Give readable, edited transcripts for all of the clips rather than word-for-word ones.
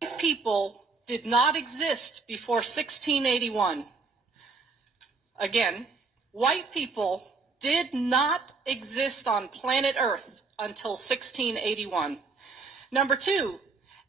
White people did not exist before 1681. Again, white people did not exist on planet Earth until 1681. Number two,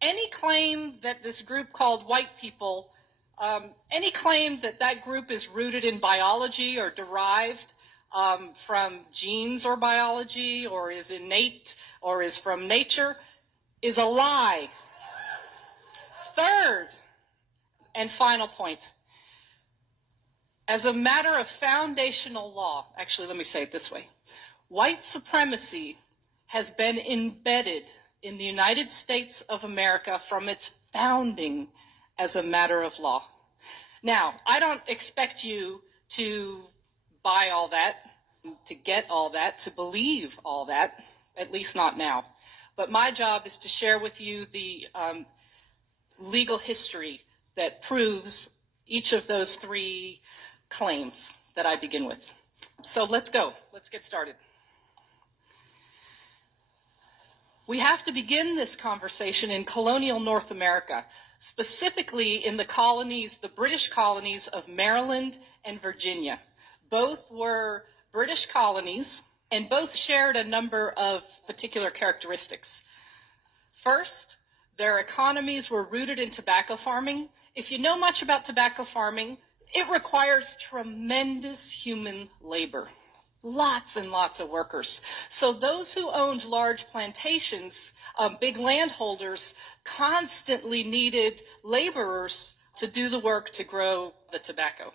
any claim that this group called white people, any claim that that group is rooted in biology or derived from genes or biology or is innate or is from nature is a lie. Third and final point, as a matter of foundational law, actually let me say it this way, white supremacy has been embedded in the United States of America from its founding as a matter of law. Now, I don't expect you to buy all that, to get all that, to believe all that, at least not now. But my job is to share with you the legal history that proves each of those three claims that I begin with. So let's go. Let's get started. We have to begin this conversation in colonial North America, specifically in the colonies, the British colonies of Maryland and Virginia. Both were British colonies and both shared a number of particular characteristics. First, their economies were rooted in tobacco farming. If you know much about tobacco farming, it requires tremendous human labor. Lots and lots of workers. So those who owned large plantations, big landholders, constantly needed laborers to do the work to grow the tobacco.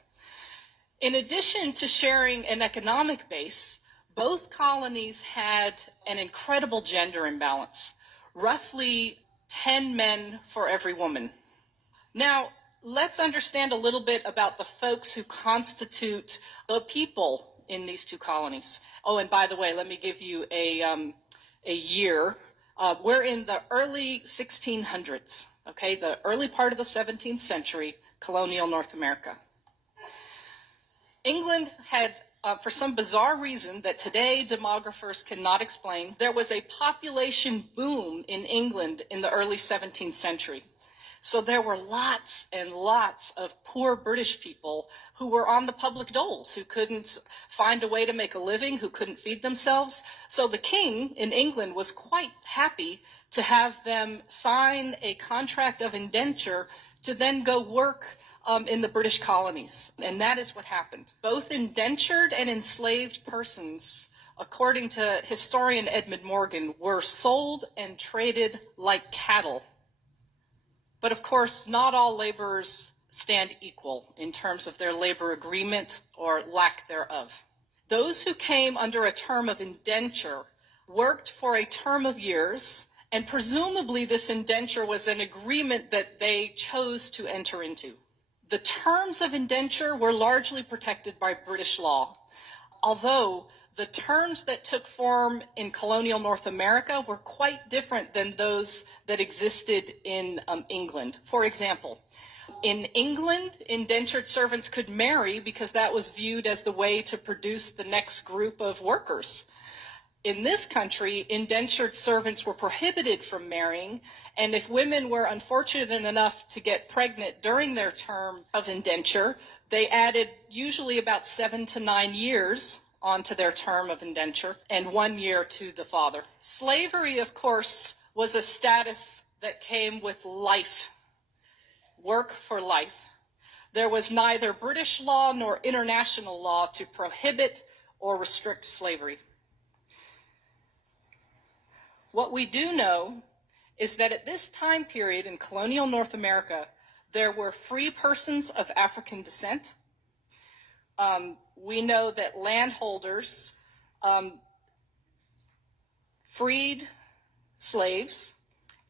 In addition to sharing an economic base, both colonies had an incredible gender imbalance, roughly 10 men for every woman. Now, let's understand a little bit about the folks who constitute the people in these two colonies. Oh, and by the way, let me give you a year. We're in the early 1600s, okay, the early part of the 17th century, colonial North America. England had, for some bizarre reason that today demographers cannot explain, there was a population boom in England in the early 17th century. So there were lots and lots of poor British people who were on the public doles, who couldn't find a way to make a living, who couldn't feed themselves. So the king in England was quite happy to have them sign a contract of indenture to then go work in the British colonies. And that is what happened. Both indentured and enslaved persons, according to historian Edmund Morgan, were sold and traded like cattle. But of course, not all laborers stand equal in terms of their labor agreement or lack thereof. Those who came under a term of indenture worked for a term of years, and presumably this indenture was an agreement that they chose to enter into. The terms of indenture were largely protected by British law, although the terms that took form in colonial North America were quite different than those that existed in England. For example, in England, indentured servants could marry because that was viewed as the way to produce the next group of workers. In this country, indentured servants were prohibited from marrying, and if women were unfortunate enough to get pregnant during their term of indenture, they added usually about 7 to 9 years onto their term of indenture, and 1 year to the father. Slavery, of course, was a status that came with life, work for life. There was neither British law nor international law to prohibit or restrict slavery. What we do know is that at this time period in colonial North America, there were free persons of African descent. We know that landholders freed slaves.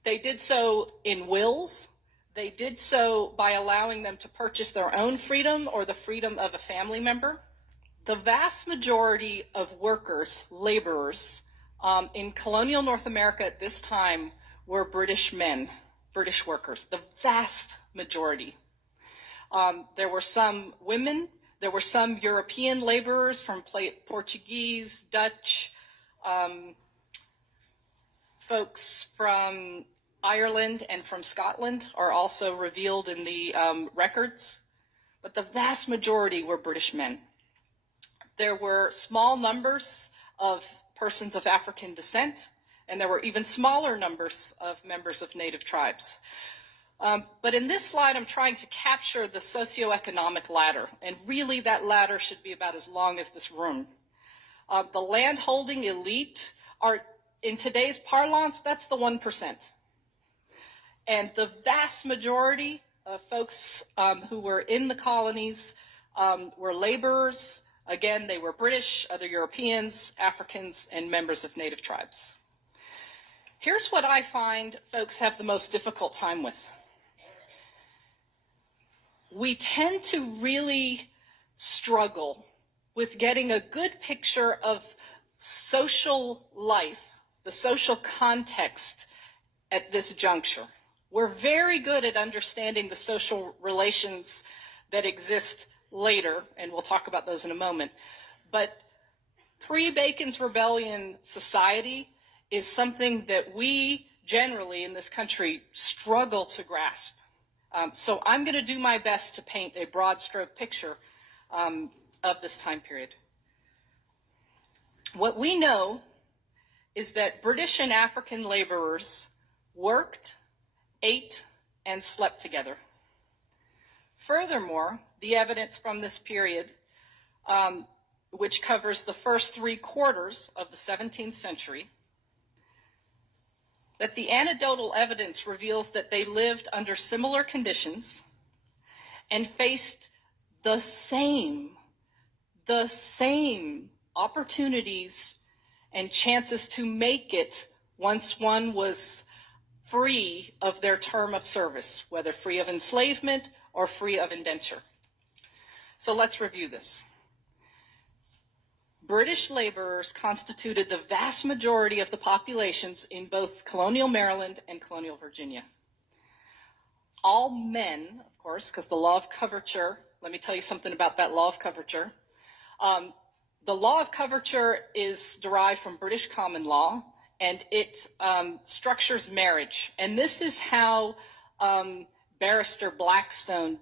They did so in wills. They did so by allowing them to purchase their own freedom or the freedom of a family member. The vast majority of workers, laborers, in colonial North America at this time were British men, British workers, the vast majority. There were some women. There were some European laborers from Portuguese, Dutch, folks from Ireland and from Scotland are also revealed in the records, but the vast majority were British men. There were small numbers of persons of African descent, and there were even smaller numbers of members of native tribes. But in this slide, I'm trying to capture the socioeconomic ladder, and really that ladder should be about as long as this room. The landholding elite are, in today's parlance, that's the 1%. And the vast majority of folks who were in the colonies were laborers. Again, they were British, other Europeans, Africans, and members of native tribes. Here's what I find folks have the most difficult time with. We tend to really struggle with getting a good picture of social life, the social context at this juncture. We're very good at understanding the social relations that exist later, and we'll talk about those in a moment. But pre-Bacon's Rebellion society is something that we generally in this country struggle to grasp. So I'm going to do my best to paint a broad stroke picture of this time period. What we know is that British and African laborers worked, ate, and slept together. Furthermore, the evidence from this period, which covers the first 3/4 of the 17th century, that the anecdotal evidence reveals that they lived under similar conditions and faced the same opportunities and chances to make it once one was free of their term of service, whether free of enslavement or free of indenture. So let's review this. British laborers constituted the vast majority of the populations in both colonial Maryland and colonial Virginia. All men, of course, because the law of coverture, let me tell you something about that law of coverture. The law of coverture is derived from British common law, and it structures marriage. And this is how Barrister Blackstone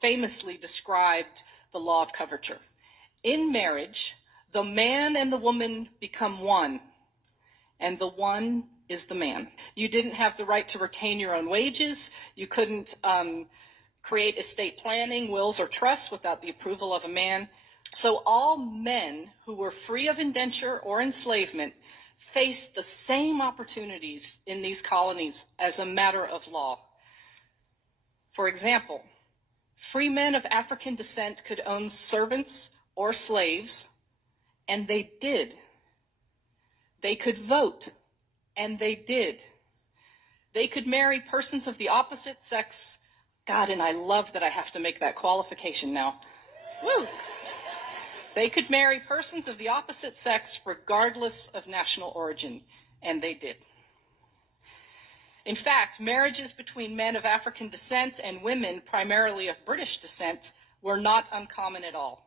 famously described the law of coverture. In marriage, the man and the woman become one, and the one is the man. You didn't have the right to retain your own wages. You couldn't create estate planning, wills, or trusts without the approval of a man. So all men who were free of indenture or enslavement faced the same opportunities in these colonies as a matter of law. For example, free men of African descent could own servants or slaves, and they did. They could vote, and they did. They could marry persons of the opposite sex. God, and I love that I have to make that qualification now. Woo! They could marry persons of the opposite sex regardless of national origin, and they did. In fact, marriages between men of African descent and women primarily of British descent were not uncommon at all.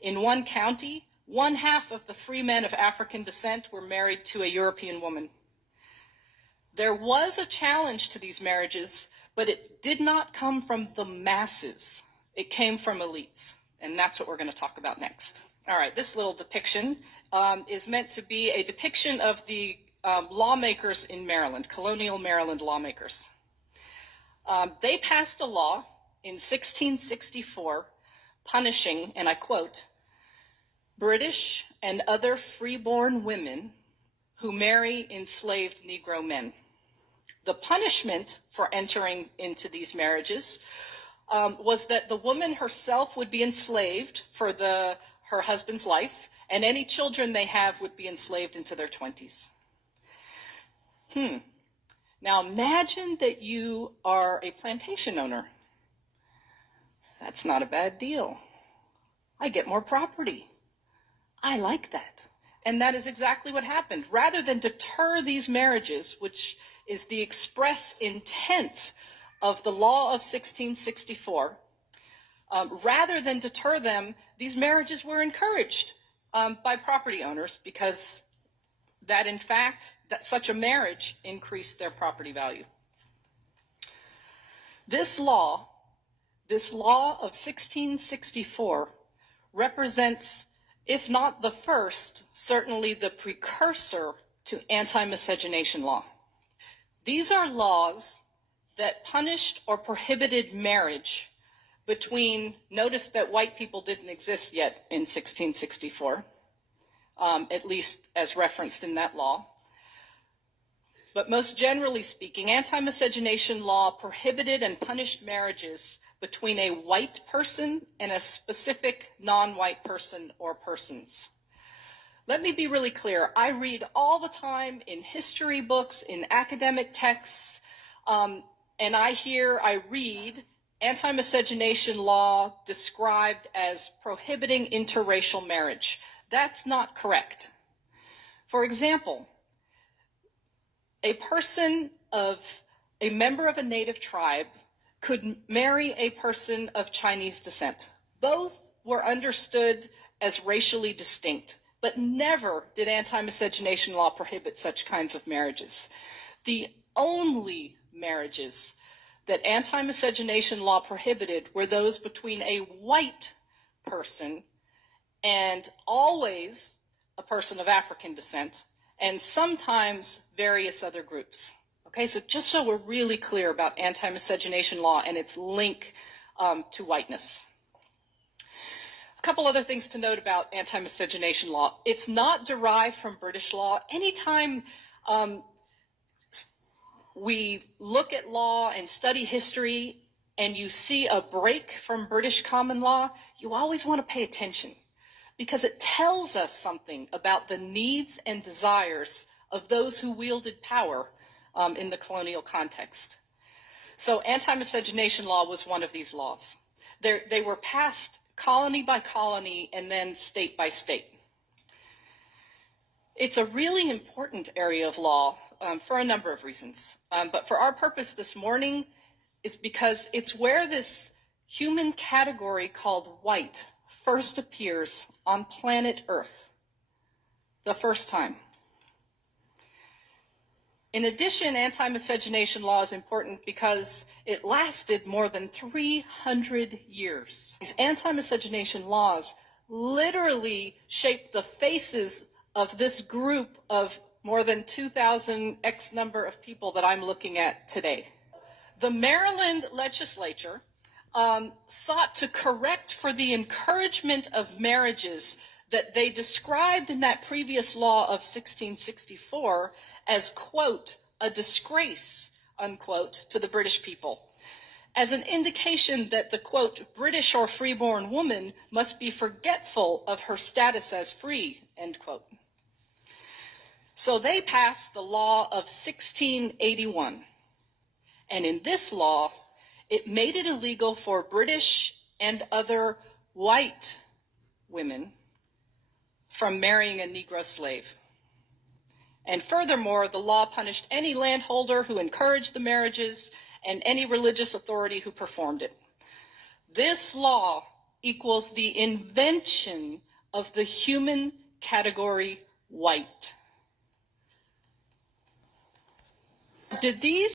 In one county, 1/2 of the free men of African descent were married to a European woman. There was a challenge to these marriages, but it did not come from the masses. It came from elites, and that's what we're going to talk about next. All right, this little depiction is meant to be a depiction of the lawmakers in Maryland, colonial Maryland lawmakers. They passed a law in 1664 punishing, and I quote, British and other freeborn women who marry enslaved Negro men. The punishment for entering into these marriages was that the woman herself would be enslaved for her husband's life, and any children they have would be enslaved into their 20s. Now imagine that you are a plantation owner. That's not a bad deal. I get more property. I like that. And that is exactly what happened. Rather than deter these marriages, which is the express intent of the law of 1664, rather than deter them, these marriages were encouraged by property owners because that, in fact, that such a marriage increased their property value. This law of 1664 represents, if not the first, certainly the precursor to anti-miscegenation law. These are laws that punished or prohibited marriage between, notice that white people didn't exist yet in 1664, at least as referenced in that law. But most generally speaking, anti-miscegenation law prohibited and punished marriages between a white person and a specific non-white person or persons. Let me be really clear. I read all the time in history books, in academic texts, and I read anti-miscegenation law described as prohibiting interracial marriage. That's not correct. For example, a member of a native tribe could marry a person of Chinese descent. Both were understood as racially distinct, but never did anti-miscegenation law prohibit such kinds of marriages. The only marriages that anti-miscegenation law prohibited were those between a white person and always a person of African descent, and sometimes various other groups. Okay, so just so we're really clear about anti-miscegenation law and its link to whiteness. A couple other things to note about anti-miscegenation law. It's not derived from British law. Anytime we look at law and study history and you see a break from British common law, you always want to pay attention, because it tells us something about the needs and desires of those who wielded power in the colonial context. So anti-miscegenation law was one of these laws. They were passed colony by colony and then state by state. It's a really important area of law for a number of reasons. But for our purpose this morning is because it's where this human category called white first appears on planet Earth, the first time. In addition, anti-miscegenation law is important because it lasted more than 300 years. These anti-miscegenation laws literally shaped the faces of this group of more than 2,000 X number of people that I'm looking at today. The Maryland legislature sought to correct for the encouragement of marriages that they described in that previous law of 1664 as, quote, a disgrace, unquote, to the British people, as an indication that the, quote, British or freeborn woman must be forgetful of her status as free, end quote. So they passed the law of 1681. And in this law, it made it illegal for British and other white women from marrying a Negro slave. And furthermore, the law punished any landholder who encouraged the marriages and any religious authority who performed it. This law equals the invention of the human category white. Did these